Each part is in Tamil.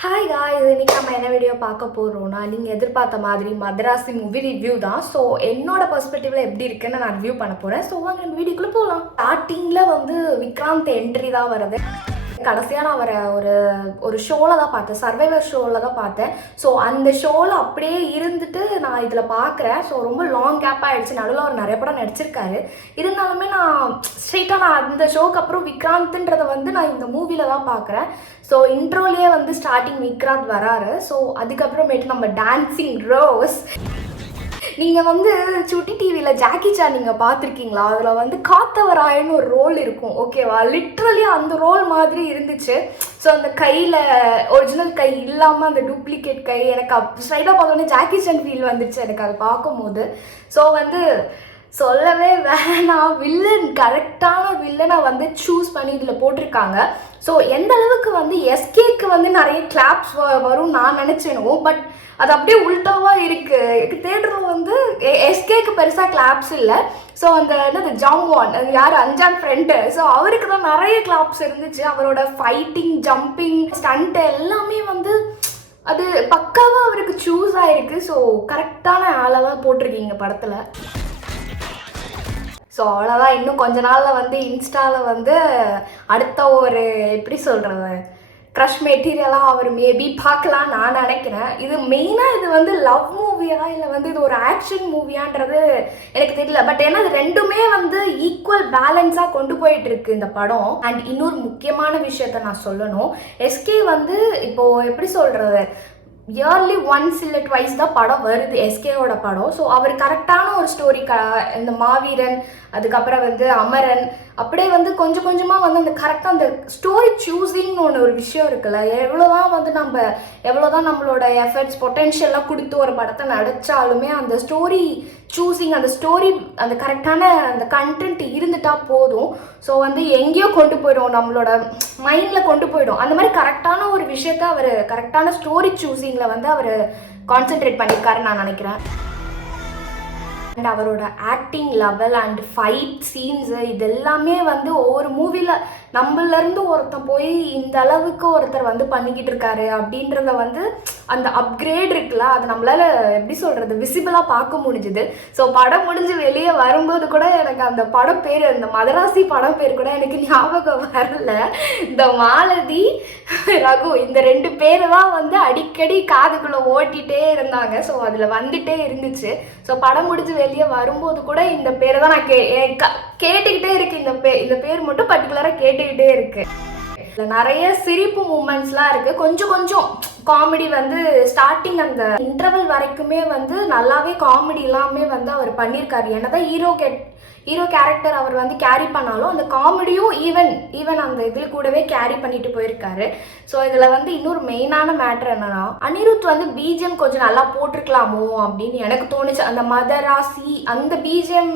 ஹாய் காய்ஸ், இன்னைக்கு நம்ம என்ன வீடியோ பார்க்க போகிறோம்னா, நீங்கள் எதிர்பார்த்த மாதிரி மதராசி மூவி ரிவ்யூ தான். ஸோ என்னோட பெர்ஸ்பெக்டிவ்ல எப்படி இருக்குன்னு நான் ரிவ்யூ பண்ண போகிறேன். ஸோ வாங்க நம்ம வீடியோக்குள்ளே போகலாம். ஸ்டார்டிங்கில் வந்து விக்ராந்த் என்ட்ரி தான் வருது. கடைசியாக நான் அவரை ஒரு ஷோவில் தான் பார்த்தேன், சர்வைவர் ஷோவில் தான் பார்த்தேன். ஸோ அந்த ஷோவில் அப்படியே இருந்துட்டு நான் இதில் பார்க்குறேன். ஸோ ரொம்ப லாங் கேப் ஆகிடுச்சு, நடுவில் அவர் நிறைய படம் நடிச்சிருக்காரு. இருந்தாலுமே நான் ஸ்ட்ரெயிட்டாக நான் அந்த ஷோக்கு அப்புறம் விக்ராந்த்ன்றதை வந்து நான் இந்த மூவியில் தான் பார்க்குறேன். ஸோ இன்ட்ரோலேயே வந்து ஸ்டார்டிங் விக்ராந்த் வராரு. ஸோ அதுக்கப்புறமேட்டு நம்ம டான்சிங் ரோஸ், நீங்கள் வந்து சுட்டி டிவியில் ஜாக்கி சான் நீங்கள் பார்த்துருக்கீங்களா? அதில் வந்து காத்தவராயன்னு ஒரு ரோல் இருக்கும், ஓகேவா? லிட்ரலி அந்த ரோல் மாதிரி இருந்துச்சு. ஸோ அந்த கையில் ஒரிஜினல் கை இல்லாமல் அந்த டூப்ளிகேட் கை, எனக்கு ஸ்ட்ரைட்டாக பார்த்தோன்னே ஜாக்கி சான் ஃபீல் வந்துச்சு எனக்கு அதை பார்க்கும்போது. ஸோ வந்து சொல்லவே வேணாம், வில்லன் கரெக்டான வில்லனை வந்து சூஸ் பண்ணி இதில் போட்டிருக்காங்க. ஸோ எந்த அளவுக்கு வந்து எஸ்கேக்கு வந்து நிறைய கிளாப்ஸ் வரும் நான் நினச்சேனோ, பட் அது அப்படியே உல்ட்டாவாக இருக்குது. தேட்டரில் வந்து எஸ்கேக்கு பெருசாக கிளாப்ஸ் இல்லை. ஸோ அந்த என்னது ஜாம்வான், அது யார், அஞ்சான் ஃப்ரெண்டு, ஸோ அவருக்கு தான் நிறைய கிளாப்ஸ் இருந்துச்சு. அவரோட ஃபைட்டிங், ஜம்பிங், ஸ்டண்ட்டு எல்லாமே வந்து அது பக்காவாக அவருக்கு சூஸ் ஆகிருக்கு. ஸோ கரெக்டான ஆளை தான் போட்டிருக்கீங்க படத்தில். ஸோ அவ்வளோதான், இன்னும் கொஞ்ச நாளில் வந்து இன்ஸ்டாவில் வந்து அடுத்த ஒரு எப்படி சொல்கிறது க்ரஷ் மெட்டீரியலாக அவர் மேபி பார்க்கலாம் நான் நினைக்கிறேன். இது மெயினாக இது வந்து லவ் மூவியா இல்லை வந்து இது ஒரு ஆக்ஷன் மூவியான்றது எனக்கு தெரியல. பட் ஏன்னா இது ரெண்டுமே வந்து ஈக்குவல் பேலன்ஸாக கொண்டு போயிட்டு இருக்கு இந்த படம். அண்ட் இன்னொரு முக்கியமான விஷயத்த நான் சொல்லணும், எஸ்கே வந்து இப்போது எப்படி சொல்கிறது, இயர்லி ஒன்ஸ் இல்லை ட்வைஸ் தான் படம் வருது எஸ்கேவோட படம். ஸோ அவர் கரெக்டான ஒரு ஸ்டோரி, இந்த மாவீரன், அதுக்கப்புறம் வந்து அமரன், அப்படியே வந்து கொஞ்சம் கொஞ்சமாக வந்து அந்த கரெக்டாக அந்த ஸ்டோரி சூஸிங்னு ஒரு விஷயம் இருக்குல்ல. எவ்வளோதான் வந்து எவ்வளோதான் நம்மளோட எஃபர்ட்ஸ் பொட்டென்ஷியலாக கொடுத்து ஒரு படத்தை நடித்தாலுமே அந்த ஸ்டோரி சூஸிங், அந்த ஸ்டோரி, அந்த கரெக்டான அந்த கண்டென்ட் இருந்துட்டால் போதும். ஸோ வந்து எங்கேயோ கொண்டு போயிடும், நம்மளோட மைண்டில் கொண்டு போயிடும். அந்த மாதிரி கரெக்டான ஒரு விஷயத்த அவர் கரெக்டான ஸ்டோரி சூஸிங்கில் வந்து அவர் கான்சென்ட்ரேட் பண்ணியிருக்காருன்னு நான் நினைக்கிறேன். அண்ட் அவரோட acting level and fight scenes இதெல்லாமே வந்து ஒவ்வொரு மூவியில் நம்மளேருந்து ஒருத்தர் போய் இந்த அளவுக்கு ஒருத்தர் வந்து பண்ணிக்கிட்டு இருக்காரு அப்படின்றத வந்து அந்த அப்கிரேட் இருக்குல்ல, அது நம்மளால் எப்படி சொல்கிறது விசிபிளாக பார்க்க முடிஞ்சுது. ஸோ படம் முடிஞ்சு வெளியே வரும்போது கூட எனக்கு அந்த படம் பேர், அந்த மதராசி படம் பேர் கூட எனக்கு ஞாபகம் வரல. இந்த மாலதி, ரகு, இந்த ரெண்டு பேர் தான் வந்து அடிக்கடி காதுக்குள்ளே ஓட்டிகிட்டே இருந்தாங்க. ஸோ அதில் வந்துட்டே இருந்துச்சு. ஸோ படம் முடிஞ்சு வெளியே வரும்போது கூட இந்த பேரை தான் நான் கேட்டுக்கிட்டே இருக்கு. இந்த பேர் மட்டும் பர்டிகுலராக கேட்டுக்கிட்டே இருக்கு. நிறைய சிரிப்பு மூமெண்ட்ஸ்லாம் இருக்குது. கொஞ்சம் கொஞ்சம் காமெடி வந்து ஸ்டார்டிங் அந்த இன்டர்வல் வரைக்குமே வந்து நல்லாவே காமெடி எல்லாமே வந்து அவர் பண்ணியிருக்காரு. என்னதான் ஹீரோ கேரக்டர் அவர் வந்து கேரி பண்ணாலும் அந்த காமெடியும் ஈவன் அந்த இதில் கூடவே கேரி பண்ணிட்டு போயிருக்காரு. ஸோ இதில் வந்து இன்னொரு மெயினான மேட்ரு என்னன்னா, அனிருத் வந்து பிஜிஎம் கொஞ்சம் நல்லா போட்டிருக்கலாமோ அப்படின்னு எனக்கு தோணுச்சு. அந்த மதராசி அந்த பிஜிஎம்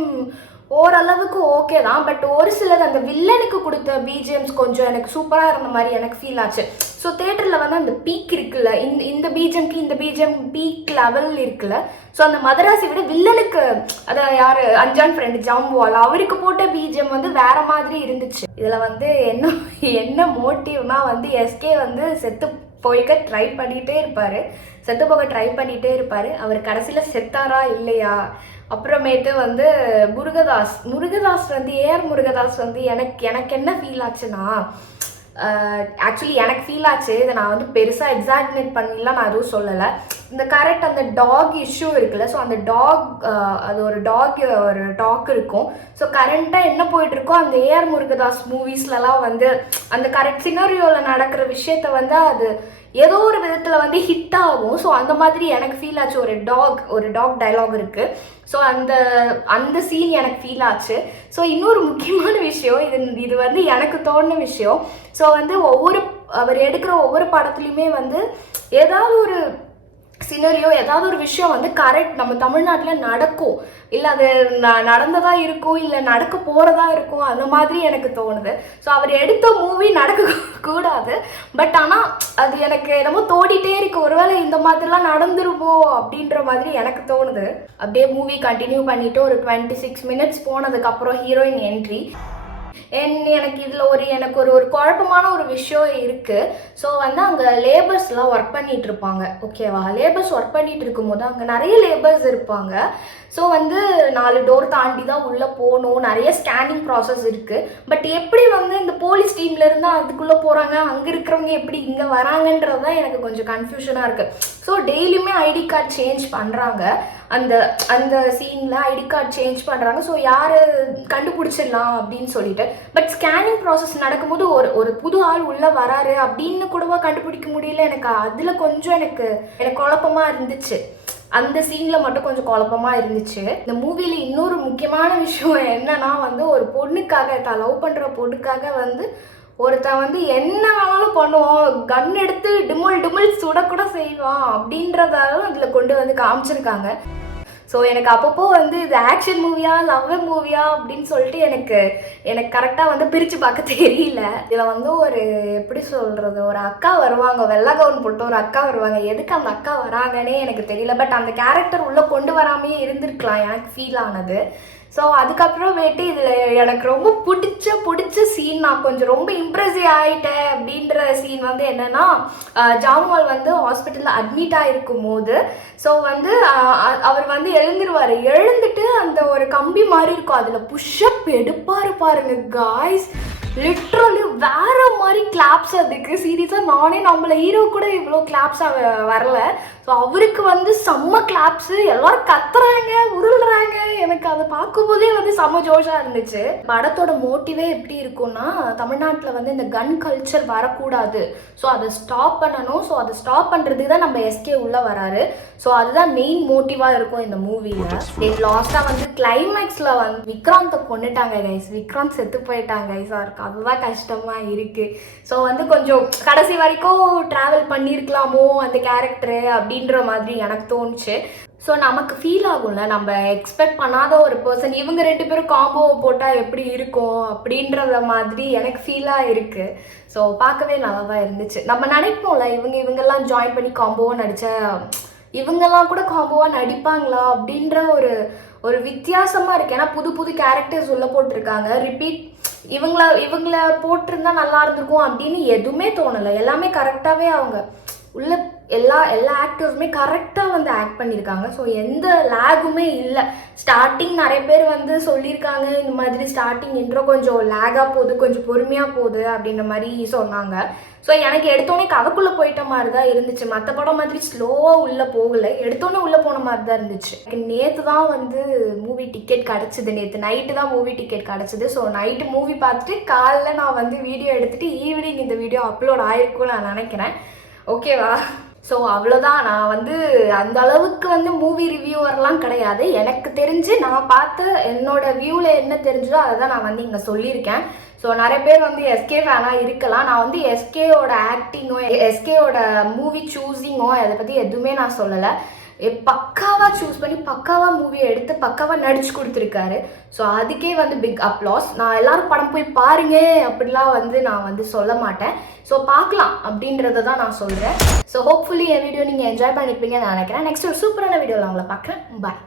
ஓரளவுக்கு ஓகே தான், பட் ஒரு சிலது அந்த வில்லனுக்கு கொடுத்த பிஜிஎம்ஸ் கொஞ்சம் எனக்கு சூப்பராக இருந்த மாதிரி எனக்கு ஃபீல் ஆச்சு. ஸோ தேட்டரில் வந்து அந்த பீக் இருக்குல்ல, இந்த பிஜிஎம்க்கு இந்த பிஜிஎம் பீக் லெவல் இருக்குல்ல. ஸோ அந்த மதராசி விட வில்லனுக்கு, அதாவது யார், அஞ்சான் ஃப்ரெண்டு ஜாம்வால், அவருக்கு போட்ட பிஜிஎம் வந்து வேற மாதிரி இருந்துச்சு. இதில் வந்து என்ன மோட்டிவ்னா வந்து எஸ்கே வந்து செத்து போக ட்ரை பண்ணிகிட்டே இருப்பார். அவர் கடைசியில் செத்தாரா இல்லையா? அப்புறமேட்டு வந்து முருகதாஸ் வந்து ஏஆர் முருகதாஸ் வந்து எனக்கு என்ன ஃபீல் ஆச்சுன்னா, ஆக்சுவலி எனக்கு ஃபீல் ஆச்சு, இதை நான் வந்து பெருசாக எக்ஸாக்னேட் பண்ணிலாம் நான் எதுவும் சொல்லலை. இந்த கரெக்ட் அந்த டாக் இஷ்யூ இருக்குல்ல, ஸோ அந்த அது ஒரு டாக் இருக்கும். ஸோ கரண்ட்டாக என்ன போயிட்டுருக்கோ அந்த ஏஆர் முருகதாஸ் மூவிஸ்லலாம் வந்து அந்த கரெக்ட் சினாரியோவில் நடக்கிற விஷயத்த வந்து அது ஏதோ ஒரு விதத்தில் வந்து ஹிட் ஆகும். ஸோ அந்த மாதிரி எனக்கு ஃபீல் ஆச்சு. ஒரு டாக் டைலாக் இருக்குது. ஸோ அந்த சீன் எனக்கு ஃபீல் ஆச்சு. ஸோ இன்னொரு முக்கியமான விஷயம், இது வந்து எனக்கு தோணுன விஷயம். ஸோ வந்து அவர் எடுக்கிற ஒவ்வொரு படத்துலையுமே வந்து ஏதாவது ஒரு சினரியோ, ஏதாவது ஒரு விஷயம் வந்து கரெக்ட் நம்ம தமிழ்நாட்டில் நடக்கும், இல்லை அது நடந்ததா இருக்கும், இல்லை நடக்க போகிறதா இருக்கும், அந்த மாதிரி எனக்கு தோணுது. ஸோ அவர் எடுத்த மூவி நடக்கக்கூடாது, பட் ஆனால் அது எனக்கு என்னமோ தோடிட்டே இருக்கு, ஒருவேளை இந்த மாதிரிலாம் நடந்துருமோ அப்படின்ற மாதிரி எனக்கு தோணுது. அப்படியே மூவி கண்டினியூ பண்ணிவிட்டு ஒரு 26 minutes போனதுக்கப்புறம் ஹீரோயின் என்ட்ரி. எனக்கு இதில் எனக்கு ஒரு குழப்பமான ஒரு விஷயம் இருக்குது. ஸோ வந்து அங்கே லேபர்ஸ்லாம் ஒர்க் பண்ணிகிட்டு இருப்பாங்க, ஓகேவா? லேபர்ஸ் ஒர்க் பண்ணிகிட்டு இருக்கும்போது அங்கே நிறைய லேபர்ஸ் இருப்பாங்க. ஸோ வந்து 4 டோர் தாண்டி தான் உள்ளே போகணும், நிறைய ஸ்கேனிங் ப்ராசஸ் இருக்குது. பட் எப்படி வந்து இந்த போலீஸ் டீம்லேருந்து அதுக்குள்ளே போகிறாங்க, அங்கே இருக்கிறவங்க எப்படி இங்கே வராங்கன்றது தான் எனக்கு கொஞ்சம் கன்ஃபியூஷனாக இருக்குது. ஸோ டெய்லியுமே ஐடி கார்டு சேஞ்ச் பண்ணுறாங்க, அந்த அந்த சீனில் ஐடி கார்டு சேஞ்ச் பண்ணுறாங்க. ஸோ யார் கண்டுபிடிச்சிடலாம் அப்படின்னு சொல்லிட்டு. பட் ஸ்கேனிங் ப்ராசஸ் நடக்கும்போது ஒரு புது ஆள் உள்ளே வராரு அப்படின்னு கூடவா கண்டுபிடிக்க முடியல. எனக்கு அதில் கொஞ்சம் எனக்கு குழப்பமாக இருந்துச்சு. அந்த சீனில் மட்டும் கொஞ்சம் குழப்பமாக இருந்துச்சு. இந்த மூவியில் இன்னொரு முக்கியமான விஷயம் என்னன்னா வந்து, ஒரு பொண்ணுக்காக, தான் லவ் பண்ணுற பொண்ணுக்காக வந்து ஒருத்தன் வந்து என்ன வேணாலும் பண்ணுவான், கன் எடுத்து டிமுல் சுடக்கூட செய்வான் அப்படின்றதாலும் அதில் கொண்டு வந்து காமிச்சிருக்காங்க. ஸோ எனக்கு அப்பப்போ வந்து இது ஆக்ஷன் மூவியா லவ் மூவியா அப்படின்னு சொல்லிட்டு எனக்கு கரெக்டாக வந்து பிரித்து பார்க்க தெரியல. இதில் வந்து ஒரு எப்படி சொல்கிறது, ஒரு அக்கா வருவாங்க, வெள்ளை கவுன் போட்டு ஒரு அக்கா வருவாங்க. எதுக்கு அந்த அக்கா வராங்கன்னே எனக்கு தெரியல. பட் அந்த கேரக்டர் உள்ளே கொண்டு வராமையே இருந்திருக்கலாம், எனக்கு ஃபீல் ஆனது. ஸோ அதுக்கப்புறமேட்டு இதில் எனக்கு ரொம்ப பிடிச்ச சீன், நான் கொஞ்சம் ரொம்ப இம்ப்ரெசிவ் ஆகிட்டேன் அப்படின்ற சீன் வந்து என்னென்னா, ஜாமால் வந்து ஹாஸ்பிட்டலில் அட்மிட் ஆகிருக்கும் போது, ஸோ வந்து அவர் வந்து எழுந்துட்டு அந்த ஒரு கம்பி மாதிரி இருக்கும், அதில் புஷ்அப் எடுப்பாரு பாருங்க காய்ஸ். லிட்ரலி வேற மாதிரி கிளாப்ஸ். அதுக்கு சீரியஸாக நானே நம்மள ஹீரோ கூட இவ்வளோ கிளாப்ஸ் வரல. ஸோ அவருக்கு வந்து செம்ம கிளாப்ஸு, எல்லாரும் கத்துறாங்க, உருள்றாங்க. எனக்கு அதை பார்க்கும்போதே வந்து செம்ம ஜோஷாக இருந்துச்சு. படத்தோட மோட்டிவே எப்படி இருக்கும்னா, தமிழ்நாட்டில் வந்து இந்த கன் கல்ச்சர் வரக்கூடாது, ஸோ அதை ஸ்டாப் பண்ணணும். ஸோ அதை ஸ்டாப் பண்ணுறதுக்கு தான் நம்ம எஸ்கே உள்ளே வராரு. ஸோ அதுதான் மெயின் மோட்டிவாக இருக்கும் இந்த மூவியில். லாஸ்ட்டாக வந்து கிளைமேக்ஸில் வந்து விக்ராந்தை கொண்டுட்டாங்க கைஸ். விக்ராந்த் செத்து போயிட்டாங்க கைஸ். அதுதான் கஷ்டமாக இருக்குது. ஸோ வந்து கொஞ்சம் கடைசி வரைக்கும் ட்ராவல் பண்ணியிருக்கலாமோ அந்த கேரக்டரு அப்படின்ற மாதிரி எனக்கு தோணுச்சு. ஸோ நமக்கு ஃபீல் ஆகும்ல, நம்ம எக்ஸ்பெக்ட் பண்ணாத ஒரு பர்சன், இவங்க 2 பேரும் காம்போ போட்டால் எப்படி இருக்கும் அப்படின்றத மாதிரி எனக்கு ஃபீலாக இருக்குது. ஸோ பார்க்கவே நல்லா தான் இருந்துச்சு. நம்ம நினைப்போம்ல, இவங்கெல்லாம் ஜாயின் பண்ணி காம்போவாக நடித்தா இவங்கெல்லாம் கூட காம்போவாக நடிப்பாங்களா அப்படின்ற ஒரு வித்தியாசமாக இருக்குது. ஏன்னா புது கேரக்டர்ஸ் உள்ளே போட்டிருக்காங்க. ரிப்பீட் இவங்கள போட்டிருந்தா நல்லா இருந்திருக்கும் அப்படின்னு எதுவுமே தோணலை. எல்லாமே கரெக்டாகவே அவங்க உள்ள எல்லா ஆக்டர்ஸுமே கரெக்டாக வந்து ஆக்ட் பண்ணியிருக்காங்க. ஸோ எந்த லேகுமே இல்லை. ஸ்டார்டிங் நிறைய பேர் வந்து சொல்லியிருக்காங்க, இந்த மாதிரி ஸ்டார்டிங் இன்ட்ரோ கொஞ்சம் லேகாக போகுது, கொஞ்சம் பொறுமையாக போகுது அப்படின்ற மாதிரி சொன்னாங்க. ஸோ எனக்கு எடுத்தோடனே கதைக்குள்ளே போயிட்ட மாதிரி தான் இருந்துச்சு. மற்ற படம் மாதிரி ஸ்லோவாக உள்ளே போகலை, எடுத்தோடனே உள்ளே போன மாதிரி தான் இருந்துச்சு. நேற்று தான் வந்து மூவி டிக்கெட் கிடச்சிது, நேற்று நைட்டு தான் மூவி டிக்கெட் கிடச்சிது. ஸோ நைட்டு மூவி பார்த்துட்டு காலைல நான் வந்து வீடியோ எடுத்துகிட்டு ஈவினிங் இந்த வீடியோ அப்லோட் ஆகிருக்கும்னு நான் நினைக்கிறேன், ஓகேவா? ஸோ அவ்வளோதான். நான் வந்து அந்த அளவுக்கு வந்து மூவி ரிவ்யூவர்லாம் கிடையாது. எனக்கு தெரிஞ்சு நான் பார்த்து என்னோட வியூவில் என்ன தெரிஞ்சதோ அதை தான் நான் வந்து இங்கே சொல்லியிருக்கேன். ஸோ நிறைய பேர் வந்து எஸ்கே ஃபேனாக இருக்கலாம். நான் வந்து எஸ்கேயோட ஆக்டிங்கோ எஸ்கேயோட மூவி சூஸிங்கோ அதை பற்றி எதுவுமே நான் சொல்லலை. பக்காவாக சூஸ் பண்ணி பக்காவாக மூவியை எடுத்து பக்காவாக நடிச்சு கொடுத்துருக்காரு. ஸோ அதுக்கே வந்து பிக் அப்ளாஸ். நான் எல்லாரும் படம் போய் பாருங்க அப்படிலாம் வந்து நான் வந்து சொல்ல மாட்டேன். ஸோ பார்க்கலாம் அப்படின்றத தான் நான் சொல்கிறேன். ஸோ ஹோப்ஃபுல்லி என் வீடியோ நீங்கள் என்ஜாய் பண்ணியிருப்பீங்கன்னு நான் நினைக்கிறேன். நெக்ஸ்ட் ஒரு சூப்பரான வீடியோவில் உங்களை பார்க்குறேன். பாய்.